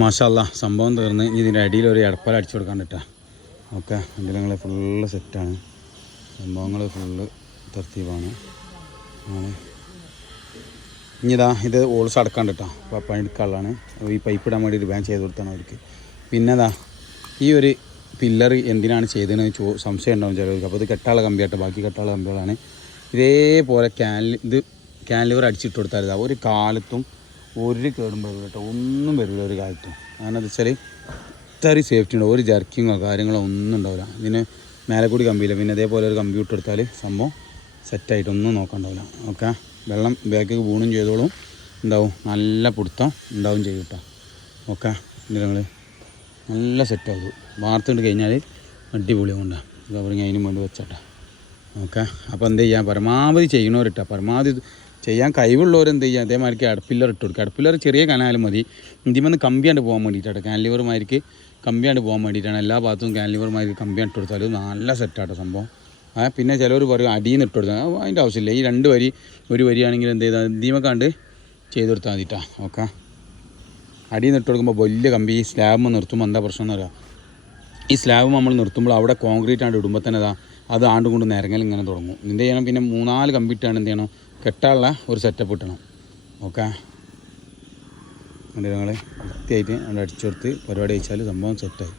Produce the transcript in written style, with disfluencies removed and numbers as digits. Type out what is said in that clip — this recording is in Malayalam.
മാഷാ അല്ലാ സംഭവം തീർന്ന് ഇനി ഇതിൻ്റെ അടിയിൽ ഒരു എടപ്പല അടിച്ചു കൊടുക്കാൻ കേട്ടോ. ഓക്കെ ഇതിൽ നിങ്ങൾ ഫുള്ള് സെറ്റാണ്, സംഭവങ്ങൾ ഫുള്ള് തർത്തീവാണ്. ഇനിതാ ഇത് ഓൾസ് അടക്കാണ്ട് കേട്ടോ. അപ്പോൾ പണിയെടുക്കാനുള്ളതാണ്, ഈ പൈപ്പ് ഇടാൻ വേണ്ടി ഒരു ബാൻ ചെയ്ത് കൊടുത്താണ് അവർക്ക്. പിന്നെ ഈ ഒരു പില്ലർ എന്തിനാണ് ചെയ്തതെന്ന് സംശയം ഉണ്ടാവും ചിലർക്ക്. അപ്പോൾ ഇത് കെട്ടാള കമ്പിയാട്ടോ, ബാക്കി കെട്ടാള കമ്പികളാണ്. ഇതേപോലെ ക്യാൻലിവർ അടിച്ചിട്ട് കൊടുത്താൽ ഇതാ ഒരു കാലത്തും ഒരു കേടും വരില്ല കേട്ടോ, ഒന്നും വരില്ല ഒരു കാലത്തും. കാരണം എന്താ വെച്ചാൽ ഇത്രയും സേഫ്റ്റി ഉണ്ടാവും, ഒരു ജർക്കിങ്ങോ കാര്യങ്ങളോ ഒന്നും ഉണ്ടാവില്ല. ഇതിന് മേലെ കൂടി കമ്പിയില്ല. പിന്നെ ഇതേപോലെ ഒരു കമ്പി ഇട്ട് കൊടുത്താൽ സംഭവം സെറ്റായിട്ടൊന്നും നോക്കണ്ടാവില്ല. ഓക്കെ വെള്ളം ബാക്കിലേക്ക് വീണും ചെയ്തോളും, ഉണ്ടാവും നല്ല പിടുത്തം ഉണ്ടാവും ചെയ്യും കേട്ടോ. ഓക്കെ ഇത് ഞങ്ങൾ നല്ല സെറ്റാകും, വാർത്തിട്ട് കഴിഞ്ഞാൽ അടിപൊളിയും കൊണ്ടാണ് കവറിങ് അതിനും വേണ്ടി വെച്ചാട്ടോ. ഓക്കെ അപ്പോൾ എന്ത് ചെയ്യാം, പരമാവധി ചെയ്യണവരിട്ടാ, പരമാവധി ചെയ്യാൻ കഴിവുള്ളവരെന്ത് ചെയ്യുക, അതേമാതിരിക്ക് അടപ്പില്ലർ ഇട്ട് കൊടുക്കുക. അടപ്പില്ലർ ചെറിയ കനാലും മതി, ഇതിമെന്ന് കമ്പിയാണ്ട് പോകാൻ വേണ്ടിയിട്ടാണ്, ക്യാൻലിവറുമാർക്ക് കമ്പിയാണ്ട് പോകാൻ വേണ്ടിയിട്ടാണ്. എല്ലാ ഭാഗത്തും ക്യാൻലിവറുമാർക്ക് കമ്പിയാണ്ട് ഇട്ട് കൊടുത്താൽ നല്ല സെറ്റാട്ടോ സംഭവം. പിന്നെ ചിലവർ പറയും അടിയിൽ നിന്ന് ഇട്ട് കൊടുത്താൽ, അതിൻ്റെ ആവശ്യമില്ല. ഈ 2 വരി ഒരു വരിയാണെങ്കിൽ എന്ത് ചെയ്താൽ ഇതിമക്കാണ്ട് ചെയ്ത് കൊടുത്താൽ മതിട്ടാ. ഓക്കെ അടിയിൽ നിന്ന് ഇട്ട് കൊടുക്കുമ്പോൾ വലിയ കമ്പി ഈ സ്ലാബ് നിർത്തുമ്പോൾ എന്താ പ്രശ്നം എന്ന് പറയാം, ഈ സ്ലാബ് നമ്മൾ നിർത്തുമ്പോൾ അവിടെ കോൺക്രീറ്റ് ആണ്ട് ഇടുമ്പോൾ തന്നെ അത് ആണ്ടും കൊണ്ട് നിരങ്ങൽ ഇങ്ങനെ തുടങ്ങും. എന്ത് ചെയ്യണം, പിന്നെ 3-4 കമ്പിട്ടാണ് എന്ത് ചെയ്യണം, കെട്ടാനുള്ള ഒരു സെറ്റപ്പ് ഇട്ടണം. ഓക്കെ എന്നിട്ട് ഞങ്ങൾ വൃത്തിയായിട്ട് അവിടെ അടിച്ചു കൊടുത്ത് പരിപാടി അയച്ചാൽ സംഭവം സെറ്റായി.